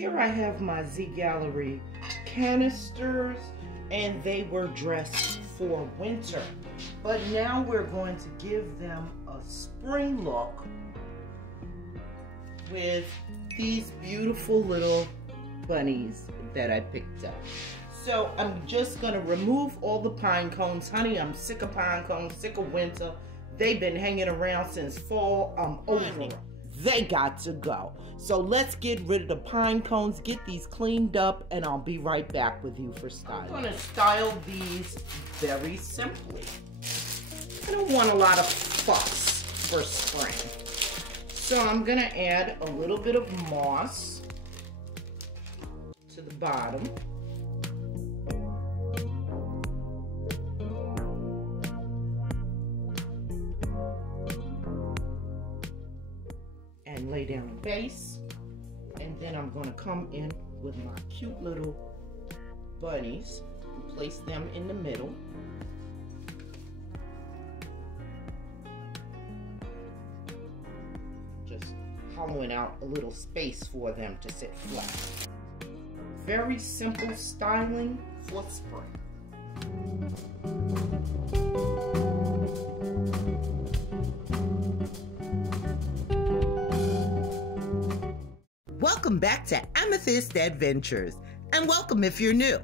Here I have my Z Gallery canisters, and they were dressed for winter. But now we're going to give them a spring look with these beautiful little bunnies that I picked up. So I'm just gonna remove all the pine cones. Honey, I'm sick of pine cones, sick of winter. They've been hanging around since fall. I'm over them. They got to go. So let's get rid of the pine cones, get these cleaned up, and I'll be right back with you for styling. I'm gonna style these very simply. I don't want a lot of fuss for spring. So I'm gonna add a little bit of moss to the bottom. And lay down a base. And then I'm gonna come in with my cute little bunnies and place them in the middle. Just hollowing out a little space for them to sit flat. Very simple styling for spring. Welcome back to Amethyst Adventures, and welcome if you're new.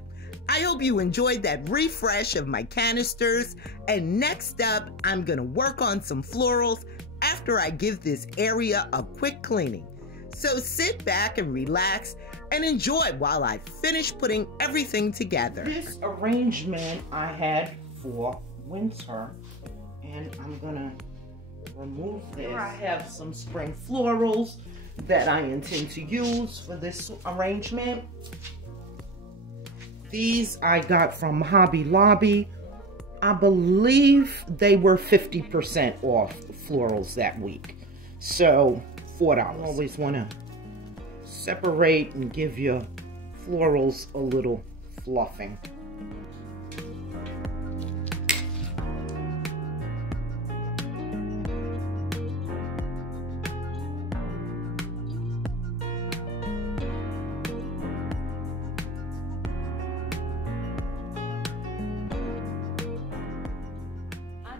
I hope you enjoyed that refresh of my canisters, and next up, I'm gonna work on some florals after I give this area a quick cleaning. So sit back and relax and enjoy while I finish putting everything together. This arrangement I had for winter, and I'm gonna remove this. Here I have some spring florals that I intend to use for this arrangement. These I got from Hobby Lobby. I believe they were 50% off florals that week. So $4. You always want to separate and give your florals a little fluffing.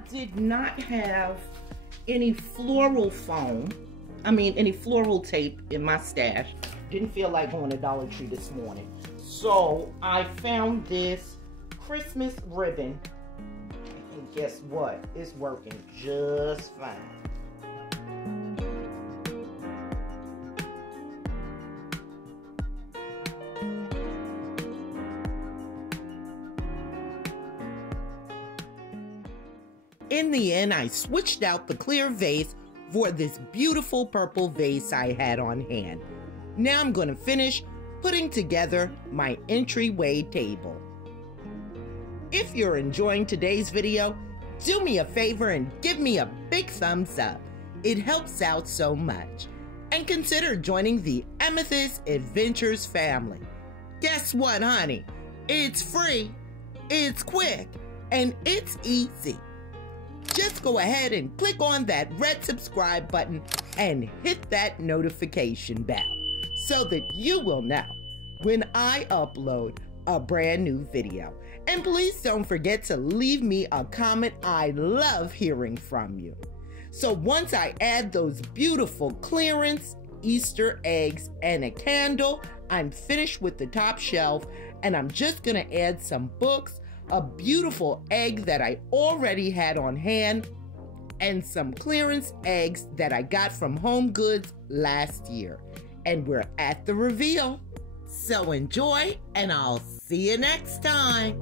Did not have any floral foam, any floral tape in my stash. Didn't feel like going to Dollar Tree this morning. So I found this Christmas ribbon, and guess what? It's working just fine. In the end, I switched out the clear vase for this beautiful purple vase I had on hand. Now I'm going to finish putting together my entryway table. If you're enjoying today's video, do me a favor and give me a big thumbs up. It helps out so much. And consider joining the Amethyst Adventures family. Guess what, honey? It's free, it's quick, and it's easy. Just go ahead and click on that red subscribe button and hit that notification bell so that you will know when I upload a brand new video. And please don't forget to leave me a comment. I love hearing from you. So once I add those beautiful clearance Easter eggs and a candle, I'm finished with the top shelf, and I'm just gonna add some books, a beautiful egg that I already had on hand, and some clearance eggs that I got from Home Goods last year. And we're at the reveal. So enjoy, and I'll see you next time.